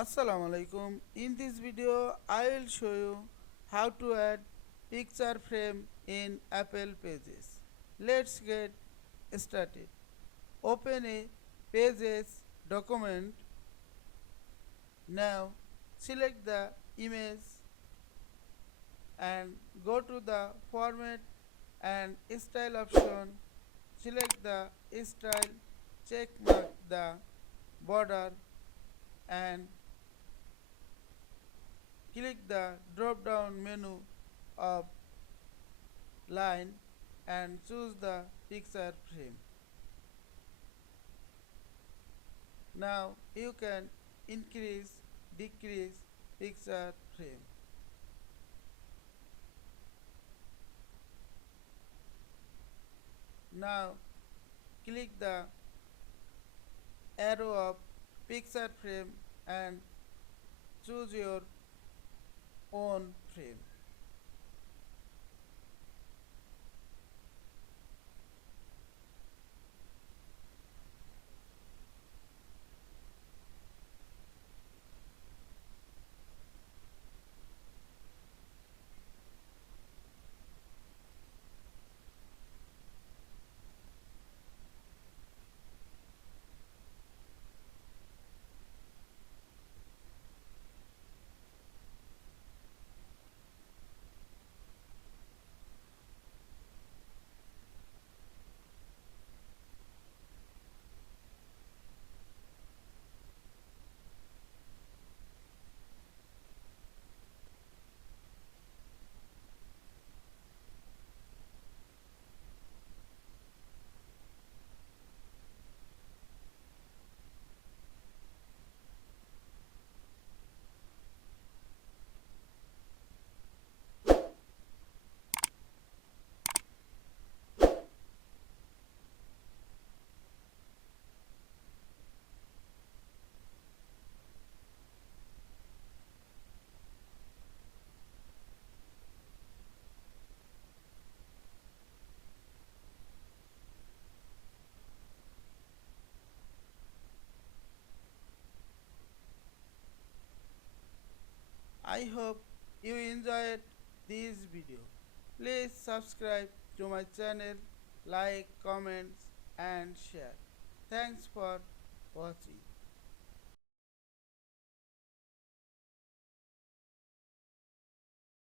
Assalamu Alaikum. In this video, I will show you how to add picture frame in Apple Pages. Let's get started. Open a Pages document. Now select the image and go to the Format and Style option. Select the style, check mark the border and click the drop down menu of line and choose the picture frame. Now you can increase, decrease picture frame. Now click the arrow of picture frame and choose your own frame. I hope you enjoyed this video. Please subscribe to my channel, like, comments and share. Thanks for watching.